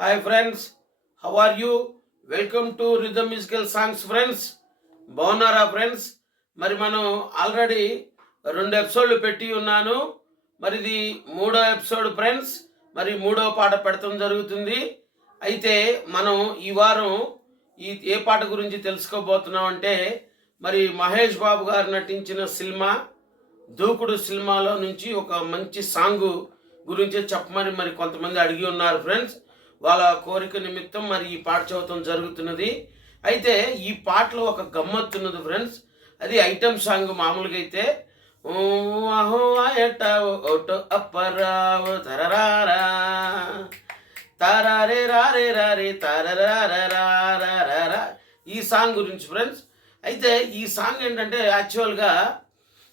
Hi friends, how are you? Welcome to rhythm musical songs friends. బాగున్నారా friends? మరి మనం already 2 ఎపిసోడ్లు పెట్టి ఉన్నాను. మరి ఇది 3వ ఎపిసోడ్ ఫ్రెండ్స్. మరి 3వ పాట పెడతాం జరుగుతుంది. అయితే మనం ఈ వారం ఏ పాట గురించి తెలుసుకోబోతున్నాం అంటే, మరి మహేష్ బాబు గారు నటించిన సినిమా దూకుడు సినిమాలో నుంచి ఒక మంచి సాంగ్ గురించి చెప్పమని మరి కొంతమంది అడిగి ఉన్నారు ఫ్రెండ్స్. వాళ్ళ కోరిక నిమిత్తం మరి ఈ పాట చదవటం జరుగుతున్నది. అయితే ఈ పాటలో ఒక గమ్మత్తున్నది ఫ్రెండ్స్. అది ఐటమ్ సాంగ్. మామూలుగా అయితే అహో ఆయట ఓటో అప్పరావు తరరారా తారారే రారే రారే తారరారా, ఈ సాంగ్ గురించి ఫ్రెండ్స్. అయితే ఈ సాంగ్ ఏంటంటే యాక్చువల్గా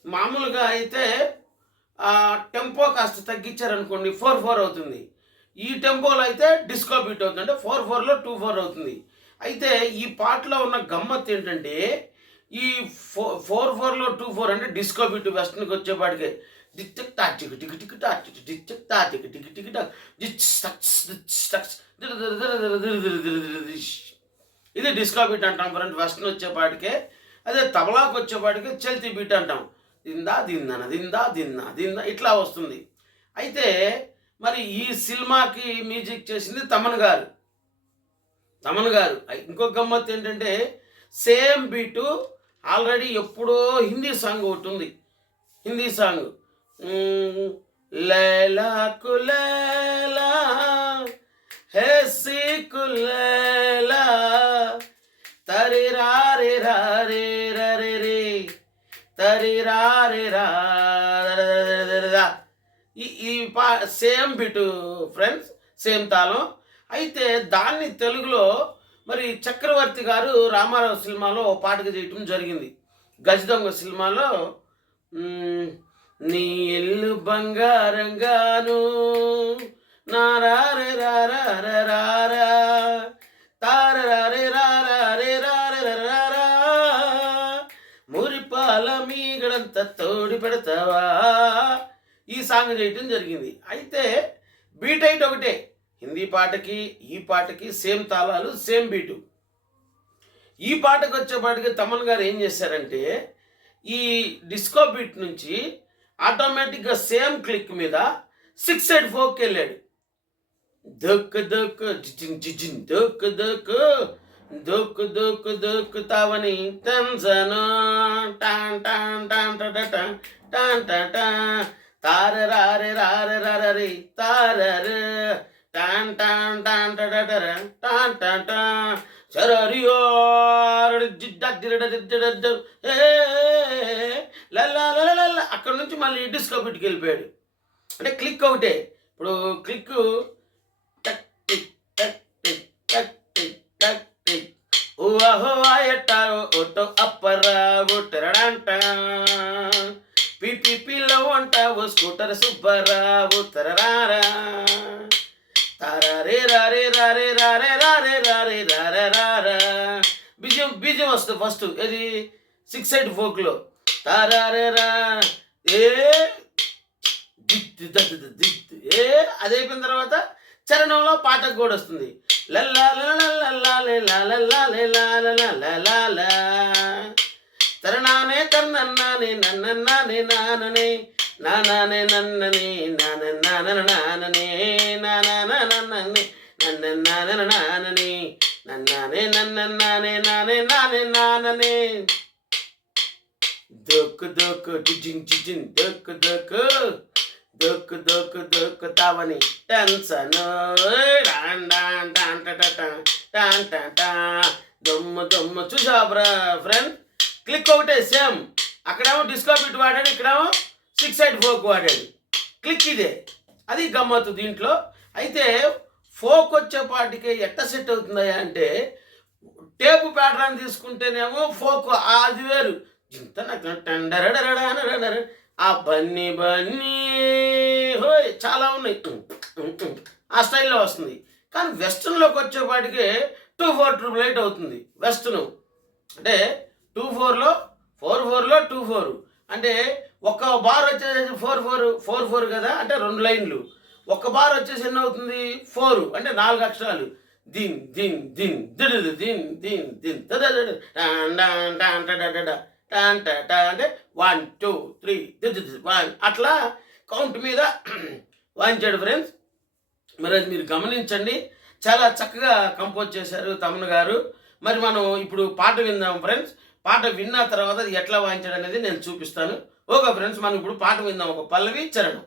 మామూలుగా అయితే టెంపో కాస్త తగ్గించారనుకోండి 4/4 అవుతుంది. ఈ టెంపోలో అయితే డిస్కో బీట్ అవుతుంది, అంటే 4/4లో 2/4 అవుతుంది. అయితే ఈ పాటలో ఉన్న గమ్మత్ ఏంటంటే, ఈ 4/4లో 2/4 అంటే డిస్కో బీట్ వెస్టర్న్కి వచ్చేపాటికే డిక్ టా టిక్ టిక్ టిక్ టా టిక్ టిక్ టా టిక్ టిక్ టిక్ టా ఇది డిస్కో బీట్ అంటాం ఫ్రెండ్ వెస్టర్న్ వచ్చేపాటికే. అదే తబలాకు వచ్చేపాటికే చల్తీ బీట్ అంటాం. దిందా దిందన దిందా దిన్నా దిందా ఇట్లా వస్తుంది. అయితే మరి ఈ సినిమాకి మ్యూజిక్ చేసింది తమన్ గారు. ఇంకొక గమ్మత్ ఏంటంటే, సేమ్ బీటు ఆల్రెడీ ఎప్పుడో హిందీ సాంగ్ ఒకటి ఉంది. హిందీ సాంగ్ లైలా కులైలా హెసి కులైలా తరి రారే రారే రరే రే తరి రారే రా ఈ సేమ్ బిటు ఫ్రెండ్స్, సేమ్ తాళం. అయితే దాన్ని తెలుగులో మరి చక్రవర్తి గారు రామారావు సినిమాలో పాటగా చేయటం జరిగింది. గజదొంగ సినిమాలో నీ ఇల్లు బంగారంగాను నారారే రారా తారరారే రారే రారా మురిపాల మీగడంత తోడి పెడతావా, ఈ సాంగ్ చేయటం జరిగింది. అయితే బీట్ అయితే ఒకటే, హిందీ పాటకి ఈ పాటకి సేమ్ తాళాలు, సేమ్ బీటు. ఈ పాటకు వచ్చేపాటికి తమన్ గారు ఏం చేశారంటే, ఈ డిస్కో బీట్ నుంచి ఆటోమేటిక్గా సేమ్ క్లిక్ మీద 6 సైడ్ ఫోక్కి వెళ్ళాడు. దొక్కు దొక్కు జిజిన్ జిజిన్ దొక్కు దొక్కు దొక్కు దొక్కు దొక్కు తావని టంజను టాన్ టాన్ టాన్ టాన్ టాన్ టాన్ టాన్ తారరారే రారే రారే తారరే టాన్ టాన్ టాన్ టాన్ టాన్ టాన్ టాన్ సరరియో అక్కడ నుంచి మళ్ళీ డిస్కో బీట్కి వెళ్ళిపోయాడు. అంటే క్లిక్ ఒకటే. ఇప్పుడు క్లిక్ టక్ టిక్ టక్ టిక్ టక్ టిక్ టక్ టిక్ ఓహో ఆయటా ఓటో అప్పరావు టరడంటా పిపిపిలో అంటావు స్కూటర్ సుబ్బరావు తరరారా తారే రారే రారే రారే రారే రారే రారే రారా బీజం వస్తుంది ఫస్ట్. ఇది 6 సైడ్ ఫోక్లో తారారే రా ఏ దిత్తు దద్దు దిత్తు ఏ అది అయిపోయిన తర్వాత చరణంలో పాటకు కూడా వస్తుంది. లల్లా లల్లాలే లాలే లాలా తరణానే తన్నన్నానే నన్నన్నానే నాననే నానానే నన్ననే నానన్నాననే నాననే నన్నన్నాన నాననే నన్నానే నన్నన్నానే నానే నానే నాననే దొక్కు దొక్కు జిజిన్ జిజిన్ దొక్కు దొక్కు దొక్కు దొక్కు దొక్కు తావని టెన్సను దొమ్మ దొమ్మ చూసాబ్రా ఫ్రెండ్. క్లిక్ ఒకటే సేమ్. అక్కడేమో డిస్కో బీట్ వాడాడు, ఇక్కడేమో 6 సైడ్ ఫోక్ వాడాడు. క్లిక్ ఇదే, అది గమ్మత్తు దీంట్లో. అయితే ఫోక్ వచ్చేపాటికి ఎట్ట సెట్ అవుతుందా అంటే, టేపు ప్యాటర్న్ తీసుకుంటేనేమో ఫోక్ అది వేరు, ఆ బన్నీ బన్నీ హోయ్ చాలా ఉన్నాయి, ఆ స్టైల్లో వస్తుంది. కానీ వెస్ట్రన్లోకి వచ్చేపాటికి 2/4 అవుతుంది వెస్ట్రన్. అంటే 2/4లో 4/4లో 2/4 అంటే ఒక బార్ వచ్చేసి 4/4 కదా, అంటే 2 లైన్లు. ఒక్క బార్ వచ్చేసి ఎన్ని అవుతుంది 4 అంటే 4 అక్షరాలు. దిన్ దిన్ దిన్ దిడు దిన్ దిన్ దిన్ అంటే 1 2 3 1 అట్లా కౌంట్ మీద వాయించాడు ఫ్రెండ్స్. మరి అది మీరు గమనించండి, చాలా చక్కగా కంపోజ్ చేశారు తమన్ గారు. మరి మనం ఇప్పుడు పాట విందాం ఫ్రెండ్స్. పాట విన్న తర్వాత అది ఎట్లా వాయించాడు అనేది నేను చూపిస్తాను. ఓకే ఫ్రెండ్స్, మనం ఇప్పుడు పాట విందాం. ఒక పల్లవి చరణం.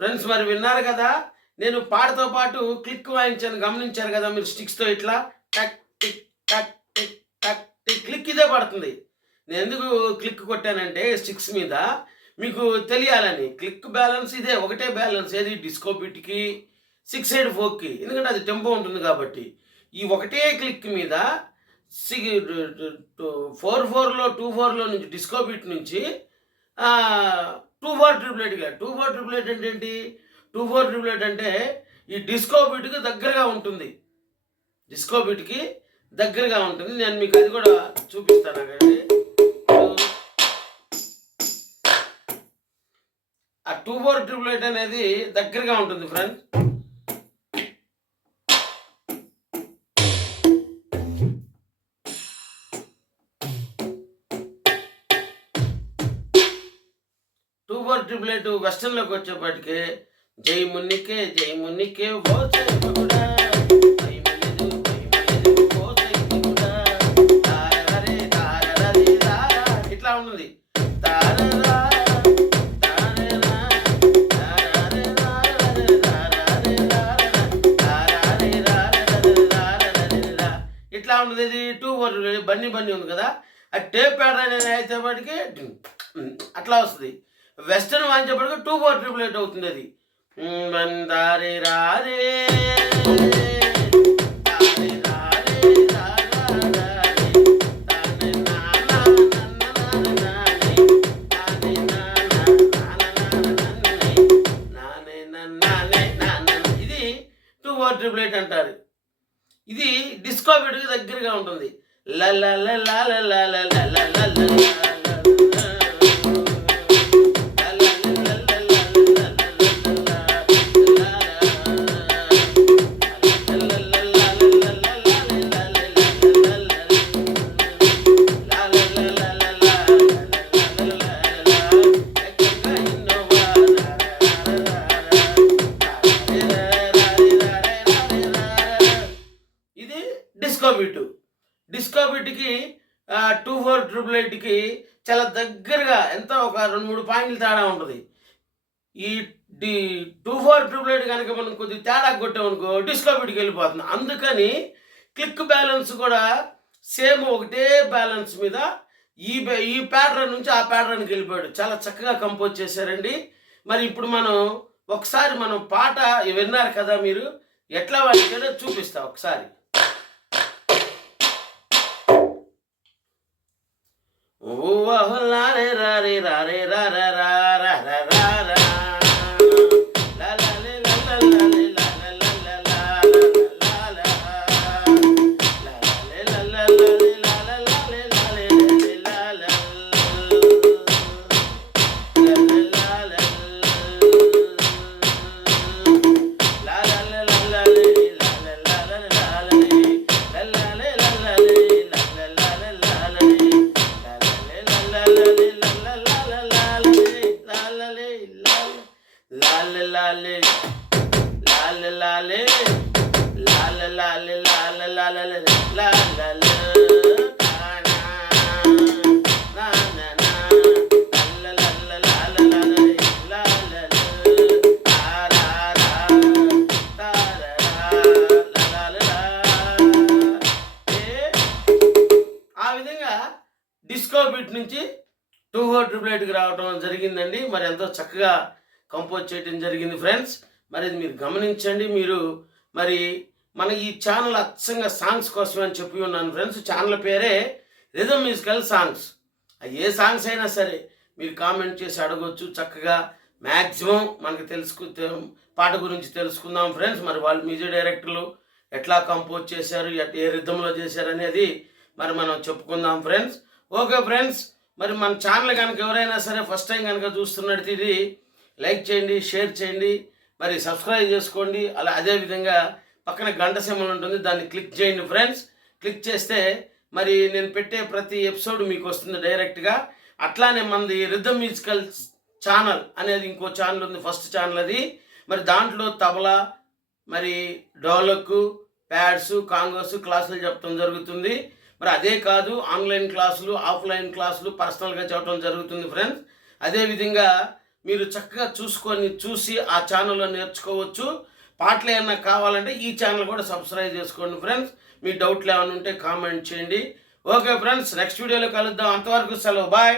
ఫ్రెండ్స్, మరి విన్నారు కదా, నేను పాటతో పాటు క్లిక్ వాయించాను. గమనించారు కదా మీరు, స్టిక్స్తో ఇట్లా టక్ టిక్ టక్ టిక్ టక్ టిక్ క్లిక్ ఇదే పడుతుంది. నేను ఎందుకు క్లిక్ కొట్టానంటే స్టిక్స్ మీద మీకు తెలియాలని. క్లిక్ బ్యాలెన్స్ ఇదే, ఒకటే బ్యాలెన్స్. ఏది డిస్కో బీట్కి 6/8 4కి, ఎందుకంటే అది టెంపో ఉంటుంది కాబట్టి. ఈ ఒకటే క్లిక్ మీద 4/4లో 2/4లో నుంచి డిస్కో బీట్ నుంచి 2/4 2/4 అంటే ఏంటి? 2/4 అంటే ఈ డిస్కో బీట్కి దగ్గరగా ఉంటుంది. డిస్కో బీట్కి దగ్గరగా ఉంటుంది. నేను మీకు అది కూడా చూపిస్తాను. అక్కడి ఆ 2/4 అనేది దగ్గరగా ఉంటుంది ఫ్రెండ్స్. వెస్టర్న్లోకి వచ్చేప్పటికే జై మున్నికే ఓ జై మగుడా, ఇట్లా ఉన్నది. ఇట్లా ఉన్నది. ఇది 2/4 బన్నీ ఉంది కదా, ఆ టేప్ ప్యాటర్న్ అయితేప్పటికి అట్లా వస్తుంది. వెస్టర్న్ వాయించేప్పటికి 2/4 అవుతుంది. అది మందారే రారే ఇది 2/4 అంటారు. ఇది డిస్కో బీట్కి దగ్గరగా ఉంటుంది. 2488కి చాలా దగ్గరగా ఎంత ఒక 2-3 పాయింట్లు తేడా ఉంటుంది. ఈ 2488 కనుక మనం కొద్దిగా తేడా కొట్టామనుకో డిస్కో బీట్కి వెళ్ళిపోతుంది. అందుకని క్లిక్ బ్యాలెన్స్ కూడా సేమ్ ఒకటే బ్యాలెన్స్ మీద ఈ ప్యాటర్న్ నుంచి ఆ ప్యాటర్న్కి వెళ్ళిపోయాడు. చాలా చక్కగా కంపోజ్ చేశారండి. మరి ఇప్పుడు ఒకసారి మనం పాట విన్నారు కదా మీరు, ఎట్లా వాడికేదో చూపిస్తా ఒకసారి. ఓ లారే రారే రారే రారా రారా రారా లాలే లాలే లాలే లాలే లాలే లాలే లాలే లాలే లాలే ఆ విధంగా డిస్కో బీట్ నుంచి 2488కి రావడం జరిగిందండి. మరి ఎంతో చక్కగా కంపోజ్ చేయడం జరిగింది ఫ్రెండ్స్. మరి ఇది మీరు గమనించండి. మీరు మరి మన ఈ ఛానల్ అచ్చంగా సాంగ్స్ కోసమే అని చెప్పి ఉన్నాను ఫ్రెండ్స్. ఛానల్ పేరే రిథమ్ మ్యూజికల్ సాంగ్స్. ఏ సాంగ్స్ అయినా సరే మీరు కామెంట్ చేసి అడగొచ్చు. చక్కగా మ్యాక్సిమం మనకు పాట గురించి తెలుసుకుందాం ఫ్రెండ్స్. మరి వాళ్ళు మ్యూజిక్ డైరెక్టర్లు ఎట్లా కంపోజ్ చేశారు, ఏ రిథంలో చేశారు అనేది మరి మనం చెప్పుకుందాం ఫ్రెండ్స్. ఓకే ఫ్రెండ్స్, మరి మన ఛానల్ కనుక ఎవరైనా సరే ఫస్ట్ టైం కనుక చూస్తున్నట్టు ఇది లైక్ చేయండి, షేర్ చేయండి, మరి సబ్స్క్రైబ్ చేసుకోండి. అదేవిధంగా పక్కన గంట సింబల్ ఉంటుంది, దాన్ని క్లిక్ చేయండి ఫ్రెండ్స్. క్లిక్ చేస్తే మరి నేను పెట్టే ప్రతి ఎపిసోడ్ మీకు వస్తుంది డైరెక్ట్గా. అట్లానే మనది రిథమ్ మ్యూజికల్ ఛానల్ అనేది ఇంకో ఛానల్ ఉంది, ఫస్ట్ ఛానల్ అది. మరి దాంట్లో తబలా, మరి డోలక్, ప్యాడ్స్, కాంగోస్ క్లాసులు చెప్పడం జరుగుతుంది. మరి అదే కాదు, ఆన్లైన్ క్లాసులు, ఆఫ్లైన్ క్లాసులు పర్సనల్గా చెప్పడం జరుగుతుంది ఫ్రెండ్స్. అదేవిధంగా మీరు చక్కగా చూసి ఆ ఛానల్లో నేర్చుకోవచ్చు. పాటలు ఏమన్నా కావాలంటే ఈ ఛానల్ కూడా సబ్స్క్రైబ్ చేసుకోండి ఫ్రెండ్స్. మీ డౌట్లు ఏమైనా ఉంటే కామెంట్ చేయండి. ఓకే ఫ్రెండ్స్, నెక్స్ట్ వీడియోలో కలుద్దాం. అంతవరకు సెలవు, బాయ్.